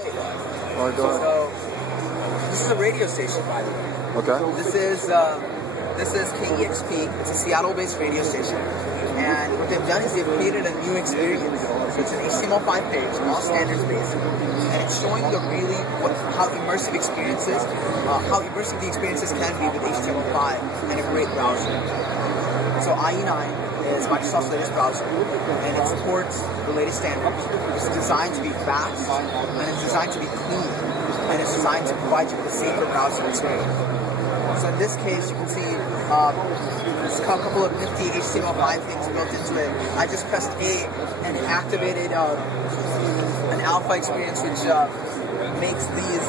Alright, go ahead. So, this is a radio station, by the way. Okay. This is KEXP. It's a Seattle-based radio station. And what they've done is they've created a new experience. So it's an HTML5 page, all standards-based. And it's showing the how immersive the experiences can be with HTML5 and a great browser. So IE9 is Microsoft's latest browser, and it supports the latest standards. It's designed to be fast, and it's designed to be clean, and it's designed to provide you with a safer browser experience. So in this case, you can see there's a couple of nifty HTML5 things built into it. I just pressed A, and it activated an alpha experience which makes these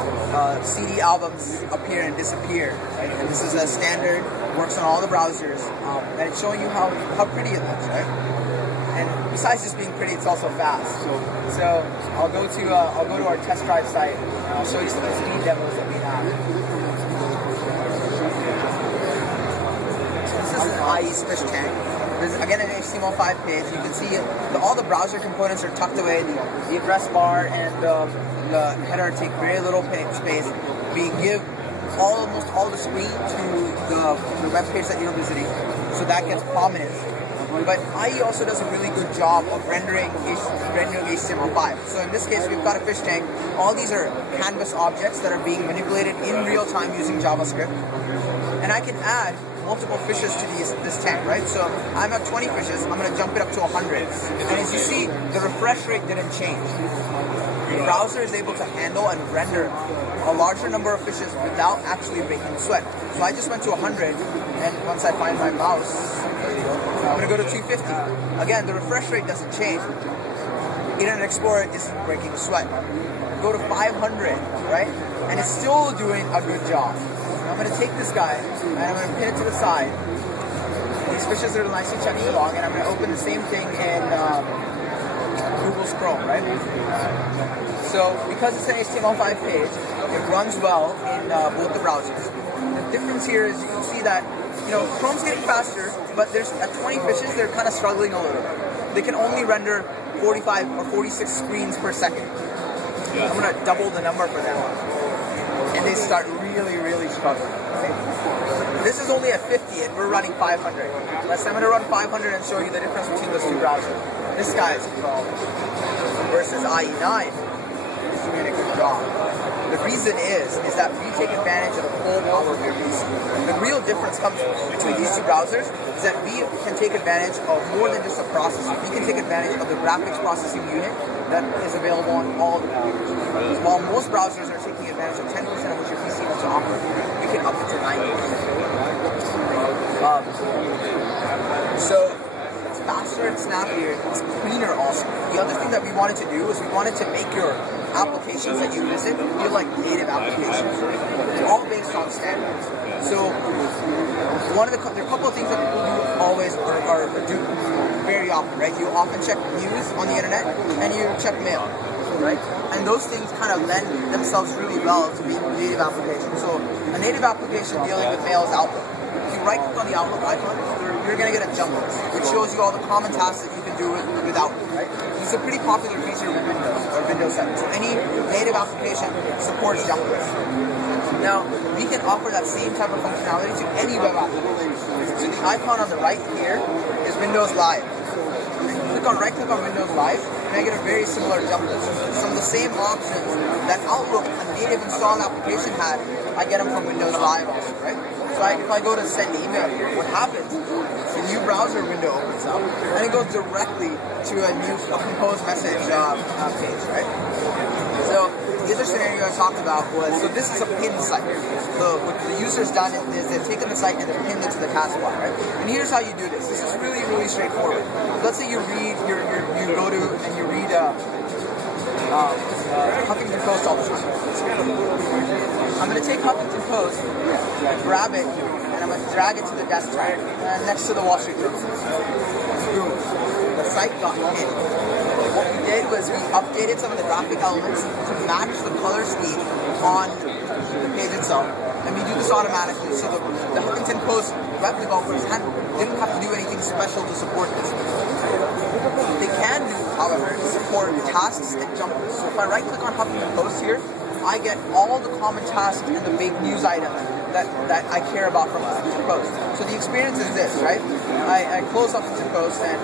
CD albums appear and disappear. Right? And this is a standard, works on all the browsers, and it's showing you how pretty it looks, right? And besides just being pretty, it's also fast. So I'll go to our test drive site, and I'll show you some of the speed demos that we have. This is an IE fish tank. There's again an HTML5 page. You can see all the browser components are tucked away. The address bar and the header take very little space. We give almost all the screen to the web page that you're visiting, so that gets prominence. But IE also does a really good job of rendering HTML5. So in this case, we've got a fish tank. All these are canvas objects that are being manipulated in real time using JavaScript. And I can add multiple fishes to this tank, right? So I'm at 20 fishes, I'm going to jump it up to 100. And as you see, the refresh rate didn't change. The browser is able to handle and render a larger number of fishes without actually breaking sweat. So I just went to 100, and once I find my mouse, I'm going to go to 250. Again, the refresh rate doesn't change. Internet Explorer isn't breaking sweat. Go to 500, right? And it's still doing a good job. I'm going to take this guy, and I'm going to pin it to the side. These fishes are nicely chugging along, and I'm going to open the same thing in Google's Chrome, right? So, because it's an HTML5 page, it runs well in both the browsers. The difference here is you can see that, Chrome's getting faster, but there's at 20 fishes, they're kind of struggling a little bit. They can only render 45 or 46 screens per second. I'm going to double the number for them. And they start really struggling. Right? This is only at 50 and we're running 500. I'm going to run 500 and show you the difference between those two browsers. This guy is Chrome versus IE9 is doing a good job. The reason is that we take advantage of the full power of your PC. The real difference comes between these two browsers is that we can take advantage of more than just a processor. We can take advantage of the graphics processing unit that is available on all the computers. While most browsers are taking advantage of 10% of what your PC has to offer, we can up it to 90%. So it's faster and snappier, it's cleaner also. The other thing that we wanted to do is we wanted to make your applications that you visit feel like native applications. They're all based on standards. So there are a couple of things that people do always do very often, right? You often check news on the internet and you check mail, right? And those things kind of lend themselves really well to being native applications. So a native application dealing with mail is Outlook. If you right-click on the Outlook icon, you're going to get a jump list, which shows you all the common tasks that you can do with Outlook, right? It's a pretty popular feature with Windows or Windows 7. So any native application supports jump lists. Now, we can offer that same type of functionality to any web application. So the icon on the right here is Windows Live. Right-click on Windows Live, and I get a very similar jump list. Some of the same options that Outlook, a native installed application, had, I get them from Windows Live also, right? So if I go to send email here, what happens? The new browser window opens up, and it goes directly to a new composed message page, right? So the other scenario I talked about was, so this is a pinned site. So what the user's done is they've taken the site and they've pinned it to the taskbar, right? And here's how you do this. This is really straightforward. Let's say you read, you go to and you read Huffington Post all the time. I'm going to take Huffington Post, grab it, and I'm going to drag it to the desktop next to the Wall Street Journal. Boom. The site got pinned. What we did was we updated some of the graphic elements to match the color scheme on the page itself. And we do this automatically, so the Huffington Post web developers didn't have to do anything special to support this. They can do however, is for tasks and jump. So if I right click on Huffington Post here, I get all the common tasks and the big news items that I care about from Huffington Post. So the experience is this, right? I close Huffington Post and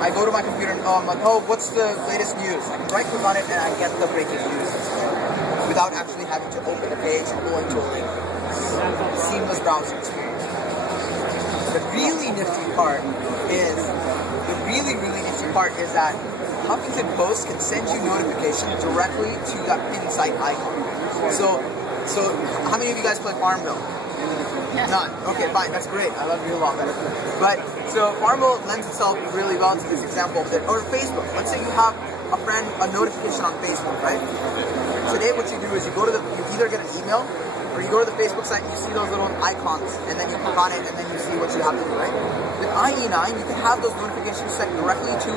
I go to my computer and I'm like, oh, what's the latest news? I can right click on it and I get the breaking news without actually having to open the page and go into a link. Seamless browser experience. The really nifty part is that Huffington Post can send you notifications directly to that pin site icon. So how many of you guys play Farmville? Yeah. None. Okay, fine. That's great. I love you a lot better. But so Farmville lends itself really well to this example. Or Facebook. Let's say you have a notification on Facebook, right? Today, what you do is you either get an email or you go to the Facebook site and you see those little icons, and then you click on it, and then you see what you have to do, right? With IE9, you can have those notifications set directly to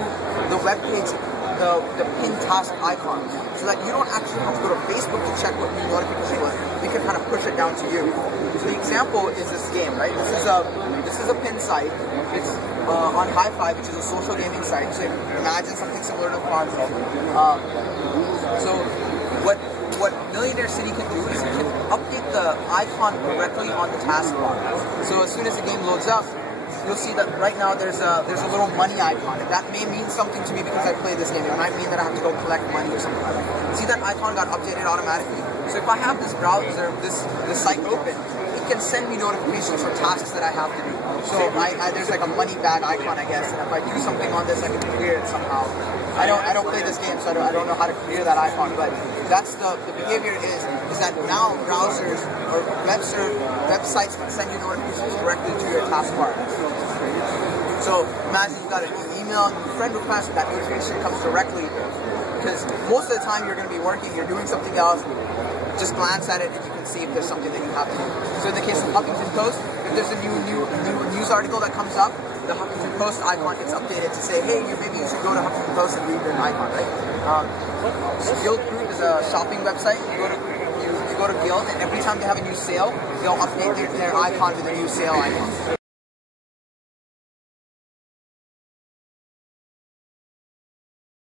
the web page, the pin task icon, so that you don't actually have to go to Facebook to check what new notification was. You can kind of push it down to you. So the example is this game, right? This is a pin site. It's on Hi-Fi, which is a social gaming site. So imagine something similar to Farmville. So what Millionaire City can do is it can update the icon directly on the taskbar. So as soon as the game loads up, you'll see that right now there's a little money icon. And that may mean something to me because I played this game. It might mean that I have to go collect money or something like that. See that icon got updated automatically? So if I have this browser, this site open, it can send me notifications for tasks that I have to do. So there's like a money bag icon, I guess, and if I do something on this, I can clear it somehow. I don't play this game, so I don't know how to clear that icon, but that's the behavior is that now browsers or websites can send you notifications directly to your taskbar. So imagine you got an email, friend request, that notification comes directly, because most of the time you're going to be working, you're doing something else, just glance at it and you can see if there's something that you have to do. So in the case of Huffington Post, if there's a new news article that comes up, the Huffington Post icon gets updated to say, hey, maybe you should go to Huffington Post and read the icon, right? Guild Group is a shopping website. You go to Guild, and every time they have a new sale, they'll update their icon with a new sale icon.